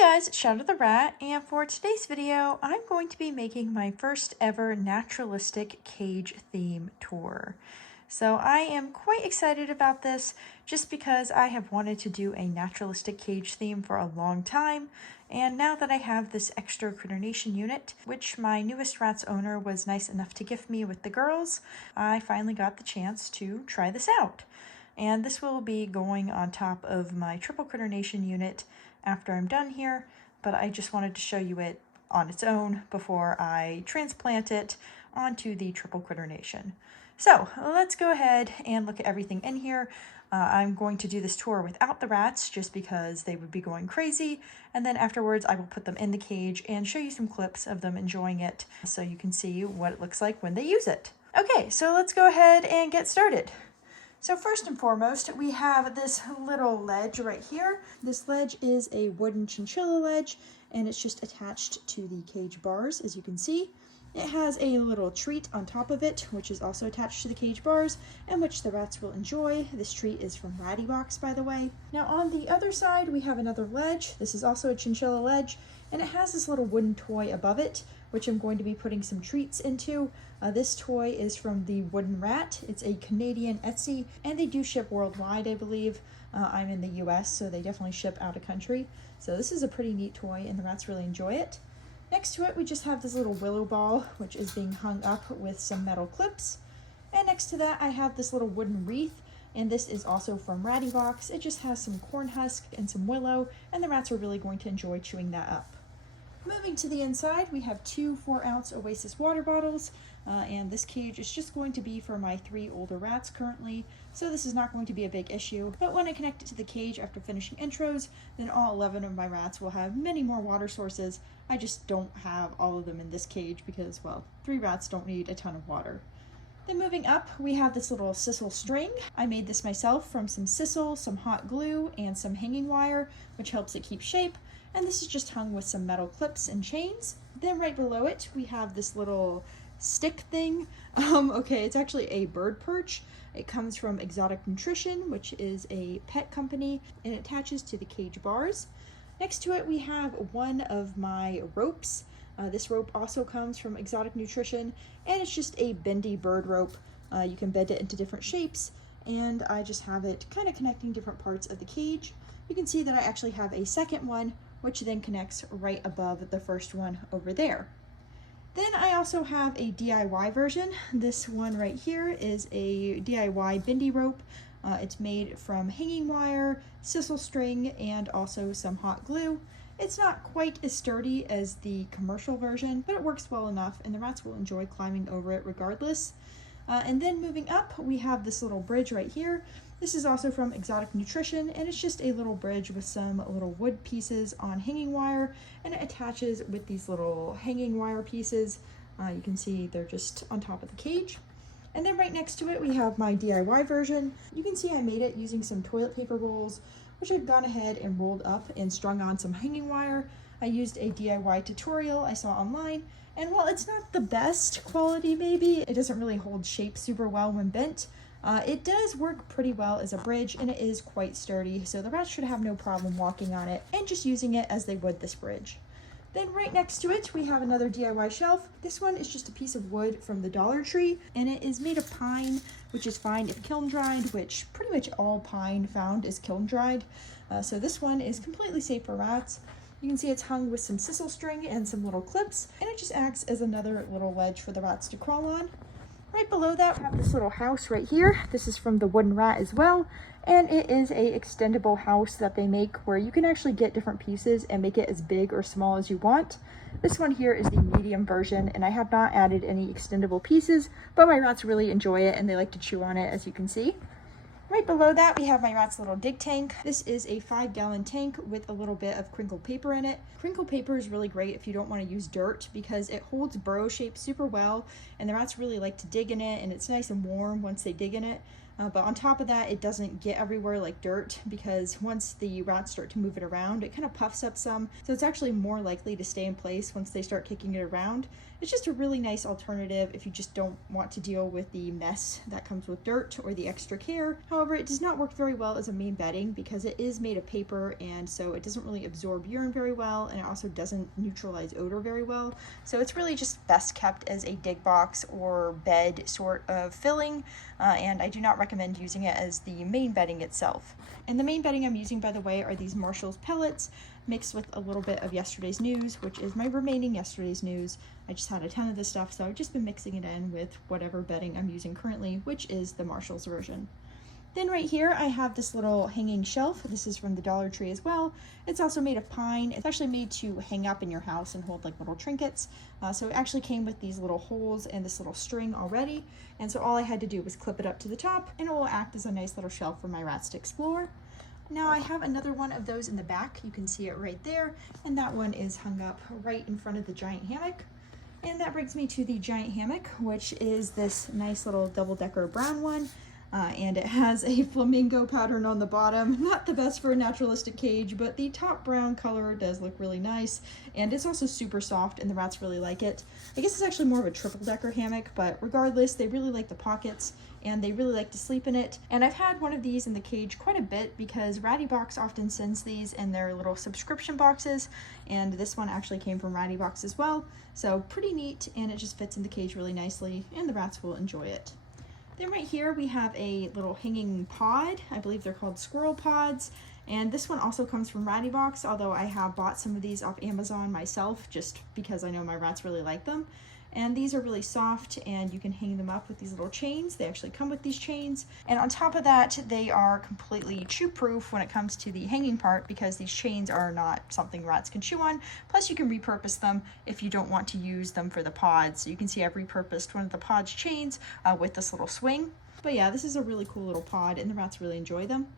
Guys, it's Shadow the Rat, and for today's video, I'm going to be making my first ever naturalistic cage theme tour. So I am quite excited about this just because I have wanted to do a naturalistic cage theme for a long time, and now that I have this extra Critter Nation unit, which my newest rat's owner was nice enough to gift me with the girls, I finally got the chance to try this out. And this will be going on top of my triple Critter Nation unit after I'm done here, but I just wanted to show you it on its own before I transplant it onto the triple Critter Nation. So let's go ahead and look at everything in here. I'm going to do this tour without the rats just because they would be going crazy, and then afterwards I will put them in the cage and show you some clips of them enjoying it so you can see what it looks like when they use it. Okay, so let's go ahead and get started. So first and foremost, we have this little ledge right here. This ledge is a wooden chinchilla ledge, and it's just attached to the cage bars, as you can see. It has a little treat on top of it, which is also attached to the cage bars, and which the rats will enjoy. This treat is from Box, by the way. Now on the other side, we have another ledge. This is also a chinchilla ledge, and it has this little wooden toy above it, which I'm going to be putting some treats into. This toy is from the Wooden Rat. It's a Canadian Etsy, and they do ship worldwide, I believe. I'm in the US, so they definitely ship out of country. So this is a pretty neat toy, and the rats really enjoy it. Next to it, we just have this little willow ball, which is being hung up with some metal clips. And next to that, I have this little wooden wreath, and this is also from Box. It just has some corn husk and some willow, and the rats are really going to enjoy chewing that up. Moving to the inside, we have two 4-ounce Oasis water bottles, and this cage is just going to be for my 3 older rats currently, so this is not going to be a big issue. But when I connect it to the cage after finishing intros, then all 11 of my rats will have many more water sources. I just don't have all of them in this cage because, well, 3 rats don't need a ton of water. Then moving up, we have this little sisal string. I made this myself from some sisal, some hot glue, and some hanging wire, which helps it keep shape. And this is just hung with some metal clips and chains. Then right below it, we have this little stick thing. Okay, it's actually a bird perch. It comes from Exotic Nutrition, which is a pet company, and it attaches to the cage bars. Next to it, we have one of my ropes. This rope also comes from Exotic Nutrition, and it's just a bendy bird rope. You can bend it into different shapes, and I just have it kind of connecting different parts of the cage. You can see that I actually have a second one, which then connects right above the first one over there. Then I also have a DIY version. This one right here is a DIY bendy rope. It's made from hanging wire, sisal string, and also some hot glue. It's not quite as sturdy as the commercial version, but it works well enough, and the rats will enjoy climbing over it regardless. And then moving up, we have this little bridge right here. This is also from Exotic Nutrition, and it's just a little bridge with some little wood pieces on hanging wire, and it attaches with these little hanging wire pieces. You can see they're just on top of the cage. And then right next to it, we have my DIY version. You can see I made it using some toilet paper rolls, which I've gone ahead and rolled up and strung on some hanging wire. I used a DIY tutorial I saw online, and while it's not the best quality maybe, it doesn't really hold shape super well when bent. It does work pretty well as a bridge, and it is quite sturdy, so the rats should have no problem walking on it and just using it as they would this bridge. Then right next to it, we have another DIY shelf. This one is just a piece of wood from the Dollar Tree, and it is made of pine, which is fine if kiln dried, which pretty much all pine found is kiln dried. So this one is completely safe for rats. You can see it's hung with some sisal string and some little clips, and it just acts as another little ledge for the rats to crawl on. Right below that, we have this little house right here. This is from the Wooden Rat as well, and it is a extendable house that they make where you can actually get different pieces and make it as big or small as you want. This one here is the medium version, and I have not added any extendable pieces, but my rats really enjoy it and they like to chew on it, as you can see. Right below that, we have my rat's little dig tank. This is a 5-gallon tank with a little bit of crinkled paper in it. Crinkled paper is really great if you don't want to use dirt because it holds burrow shape super well, and the rats really like to dig in it, and it's nice and warm once they dig in it. But on top of that, it doesn't get everywhere like dirt, because once the rats start to move it around, it kind of puffs up some. So it's actually more likely to stay in place once they start kicking it around. It's just a really nice alternative if you just don't want to deal with the mess that comes with dirt or the extra care. However, it does not work very well as a main bedding because it is made of paper, and so it doesn't really absorb urine very well, and it also doesn't neutralize odor very well. So it's really just best kept as a dig box or bed sort of filling, and I do not recommend using it as the main bedding itself. And the main bedding I'm using, by the way, are these Marshall's pellets mixed with a little bit of Yesterday's News, which is my remaining Yesterday's News. I just had a ton of this stuff, so I've just been mixing it in with whatever bedding I'm using currently, which is the Marshall's version. Then right here I have this little hanging shelf. This is from the Dollar Tree as well. It's also made of pine. It's actually made to hang up in your house and hold like little trinkets. So it actually came with these little holes and this little string already. And so all I had to do was clip it up to the top, and it will act as a nice little shelf for my rats to explore. Now I have another one of those in the back. You can see it right there. And that one is hung up right in front of the giant hammock. And that brings me to the giant hammock, which is this nice little double-decker brown one. And it has a flamingo pattern on the bottom. Not the best for a naturalistic cage, but the top brown color does look really nice. And it's also super soft, and the rats really like it. I guess it's actually more of a triple-decker hammock, but regardless, they really like the pockets, and they really like to sleep in it. And I've had one of these in the cage quite a bit because Ratty Box often sends these in their little subscription boxes, and this one actually came from Ratty Box as well. So pretty neat, and it just fits in the cage really nicely, and the rats will enjoy it. Then right here we have a little hanging pod. I believe they're called squirrel pods. And this one also comes from Ratty Box, although I have bought some of these off Amazon myself just because I know my rats really like them. And these are really soft, and you can hang them up with these little chains. They actually come with these chains. And on top of that, they are completely chew-proof when it comes to the hanging part, because these chains are not something rats can chew on. Plus, you can repurpose them if you don't want to use them for the pods. So you can see I've repurposed one of the pod's chains with this little swing. But yeah, this is a really cool little pod, and the rats really enjoy them.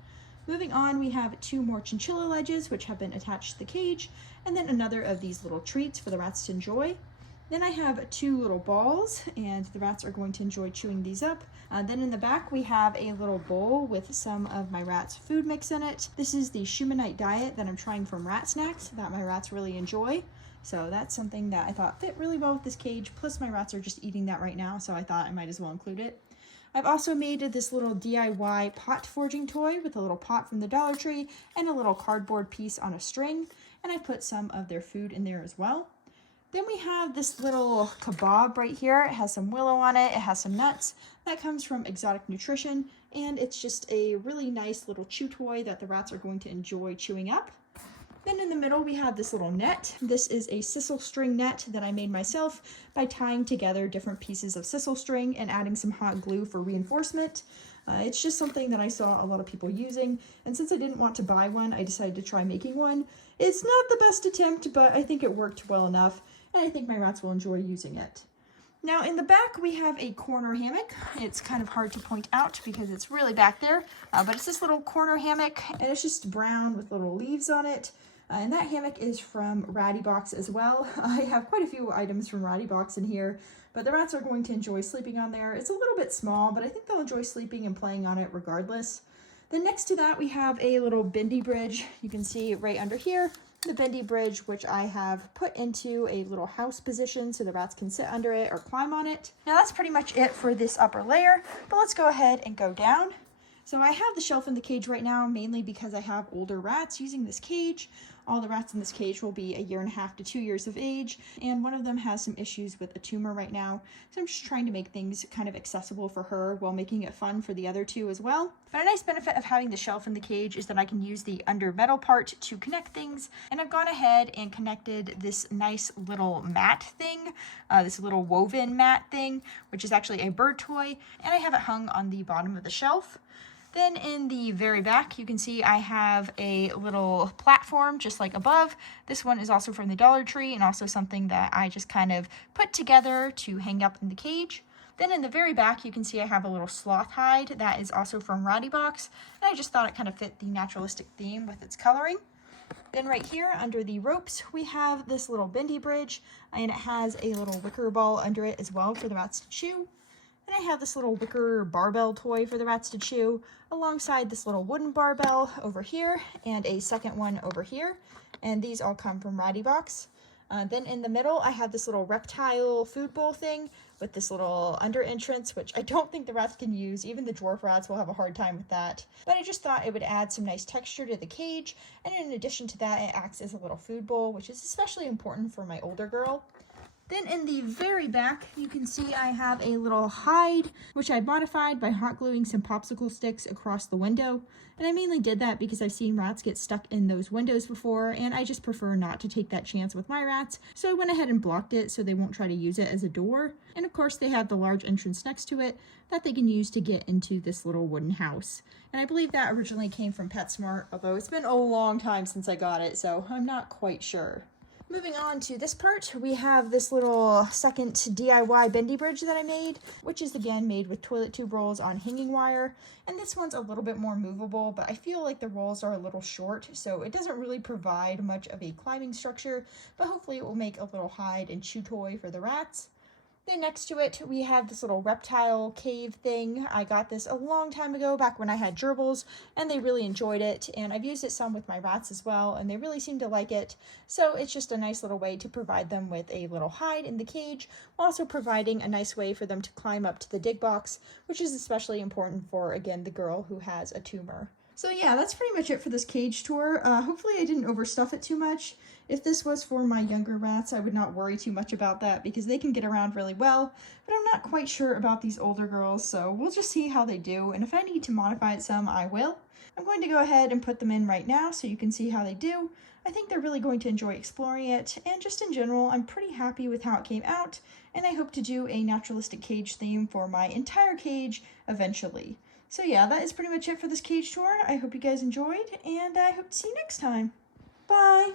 Moving on, we have 2 more chinchilla ledges, which have been attached to the cage, and then another of these little treats for the rats to enjoy. Then I have 2 little balls, and the rats are going to enjoy chewing these up. Then in the back we have a little bowl with some of my rats' food mix in it. This is the Shumanite diet that I'm trying from Rat Snacks that my rats really enjoy. So that's something that I thought fit really well with this cage, plus my rats are just eating that right now, so I thought I might as well include it. I've also made this little DIY pot foraging toy with a little pot from the Dollar Tree and a little cardboard piece on a string, and I put some of their food in there as well. Then we have this little kebab right here. It has some willow on it. It has some nuts. That comes from Exotic Nutrition, and it's just a really nice little chew toy that the rats are going to enjoy chewing up. Then in the middle we have this little net. This is a sisal string net that I made myself by tying together different pieces of sisal string and adding some hot glue for reinforcement. It's just something that I saw a lot of people using, and since I didn't want to buy one, I decided to try making one. It's not the best attempt, but I think it worked well enough, and I think my rats will enjoy using it. Now in the back we have a corner hammock. It's kind of hard to point out because it's really back there, but it's this little corner hammock, and it's just brown with little leaves on it. And that hammock is from Ratty Box as well. I have quite a few items from Ratty Box in here, but the rats are going to enjoy sleeping on there. It's a little bit small, but I think they'll enjoy sleeping and playing on it regardless. Then next to that we have a little bendy bridge. You can see right under here the bendy bridge, which I have put into a little house position so the rats can sit under it or climb on it. Now that's pretty much it for this upper layer, but let's go ahead and go down. So I have the shelf in the cage right now, mainly because I have older rats using this cage. All the rats in this cage will be 1.5 to 2 years of age, and one of them has some issues with a tumor right now. So I'm just trying to make things kind of accessible for her while making it fun for the other 2 as well. But a nice benefit of having the shelf in the cage is that I can use the under metal part to connect things. And I've gone ahead and connected this nice little mat thing, this little woven mat thing, which is actually a bird toy, and I have it hung on the bottom of the shelf. Then in the very back, you can see I have a little platform just like above. This one is also from the Dollar Tree and also something that I just kind of put together to hang up in the cage. Then in the very back, you can see I have a little sloth hide that is also from Ratty Box, and I just thought it kind of fit the naturalistic theme with its coloring. Then right here under the ropes, we have this little bendy bridge, and it has a little wicker ball under it as well for the rats to chew. And I have this little wicker barbell toy for the rats to chew, alongside this little wooden barbell over here, and a second one over here. And these all come from Ratty Box. Then in the middle, I have this little reptile food bowl thing with this little under entrance, which I don't think the rats can use. Even the dwarf rats will have a hard time with that. But I just thought it would add some nice texture to the cage. And in addition to that, it acts as a little food bowl, which is especially important for my older girl. Then in the very back, you can see I have a little hide, which I modified by hot gluing some popsicle sticks across the window. And I mainly did that because I've seen rats get stuck in those windows before, and I just prefer not to take that chance with my rats. So I went ahead and blocked it so they won't try to use it as a door. And of course, they have the large entrance next to it that they can use to get into this little wooden house. And I believe that originally came from PetSmart, although it's been a long time since I got it, so I'm not quite sure. Moving on to this part, we have this little second DIY bendy bridge that I made, which is again made with toilet tube rolls on hanging wire. And this one's a little bit more movable, but I feel like the rolls are a little short, so it doesn't really provide much of a climbing structure, but hopefully it will make a little hide and chew toy for the rats. Then next to it, we have this little reptile cave thing. I got this a long time ago, back when I had gerbils, and they really enjoyed it. And I've used it some with my rats as well, and they really seem to like it. So it's just a nice little way to provide them with a little hide in the cage, while also providing a nice way for them to climb up to the dig box, which is especially important for, again, the girl who has a tumor. So yeah, that's pretty much it for this cage tour. Hopefully I didn't overstuff it too much. If this was for my younger rats, I would not worry too much about that because they can get around really well, but I'm not quite sure about these older girls, so we'll just see how they do, and if I need to modify it some, I will. I'm going to go ahead and put them in right now so you can see how they do. I think they're really going to enjoy exploring it, and just in general, I'm pretty happy with how it came out, and I hope to do a naturalistic cage theme for my entire cage eventually. So yeah, that is pretty much it for this cage tour. I hope you guys enjoyed, and I hope to see you next time. Bye!